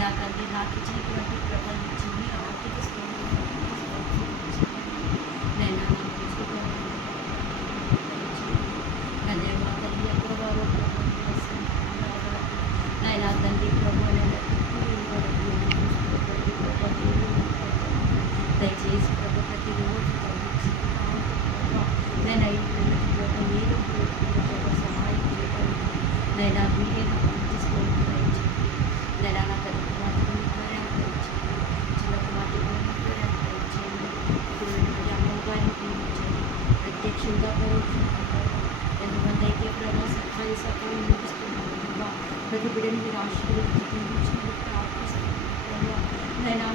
నైనా తండ్రి నాకు ఇచ్చినటువంటి ప్రభావం ఇచ్చింది ఆర్థిక నైనా అదే మా తల్లి ఎక్కడ వారో నైనా తండ్రి ప్రభు దయచేసి ప్రభు ప్రతిరోజు నేను మీరు సహాయం చేయడం నైనా మీరే తీసుకోవడం నైనా నా తల్లి మాత్రం చిన్నకు మాత్రం అమ్మగారిని ప్రత్యక్షంగా ఎంతమంది అయితే ప్రభావ సహాయ సహాయం చూపిస్తున్నాను ప్రతి బిడ్డని మీరు ఆశీర్వదించినట్టు ప్రార్థిస్తున్నాను నైనా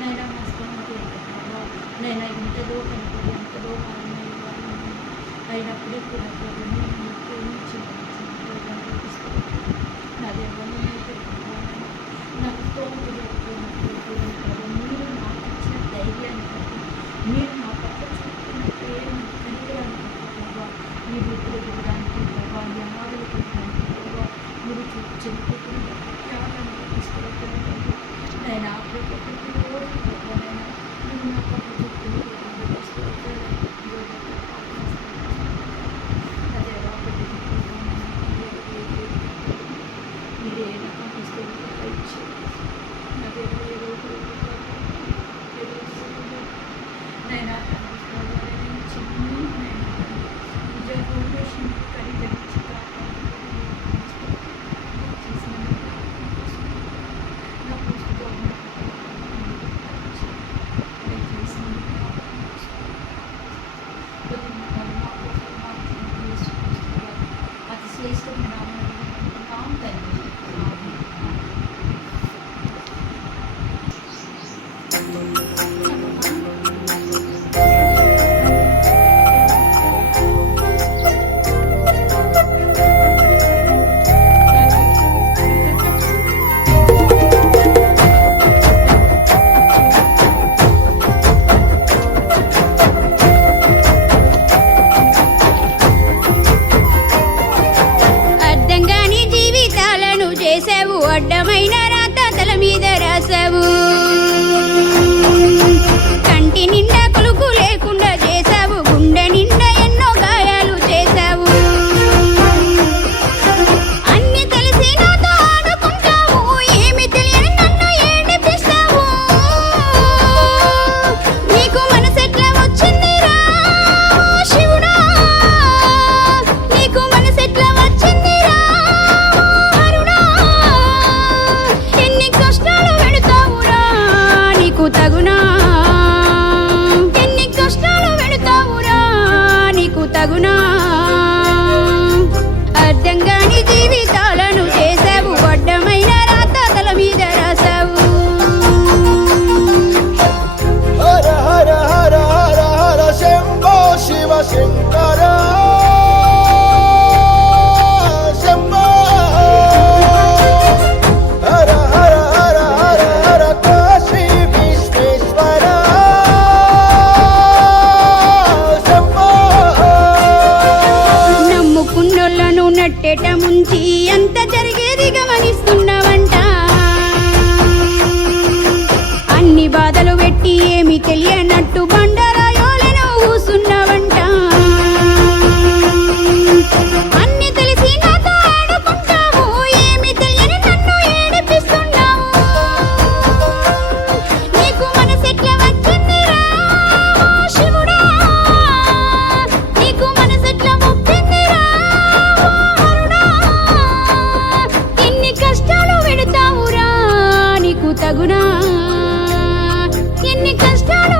నైనా మస్తు నైనా ఎంతలో కనుక ఎంతలో అయినప్పుడే కూడా నా దేవాలయం నాకు మీరు నాకు ఇచ్చిన ధైర్యాన్ని మీరు నా పట్ల చూపుతున్న ప్రేమ కనికరాన్ని ఈ వృద్ధులకు ఇవ్వడానికి ప్రభావ న్యాయాలకు ఇవ్వడానికి ప్రభావ మీరు చెందుతున్న త్యాగాన్ని తీసుకురావడానికి నైనా ప్రతిరోజు ప్రభావైనా మీరు నా పట్ల చూపుతున్న మీరే నాకు తీసుకెళ్ళి నైనా అతి శ్రేష్టమైన నామం తండ్రి అడ్డమైన రాత తల మీద రాసావు కంటి నిండా కొలుకు లేకుండా చేసావు గుండె నిండా ఎన్నో గాయాలు చేసావు అన్ని తెలిసి నాతో ఆడుకుంటావు ఏమి తెలియని నన్ను ఏడిపిస్తావు నీకు మనసెట్లా వచ్చిందిరా శివుడా నీకు మనసెట్లా వచ్చిందిరా తగునా ఎన్ని కష్టాలు పెడతావురా నీకు తగునా అర్థం కాని జీవితాలను చేసావు అడ్డమైన రాత తల మీద రాసావు హర హర హర హర హర శంభో శివ శంకర శంభో హర హర హర హర హర కాశీ నట్టేట ముంచి అంత జరిగేది గమనిస్తున్నావంట అన్ని బాధలు పెట్టి ఏమి తెలియనట్టు బండరాయోలను ఊసున్నావంట అన్ని తెలిసి నాతో ఆడుకుంటావు ఏమి తెలియని నన్ను ఏడిపిస్తున్నావు నీకు మనసెట్లా వచ్చిందిరా శివుడా నీకు మనసెట్లా ముప్పిందిరా తగునా ఎన్ని కష్టాలు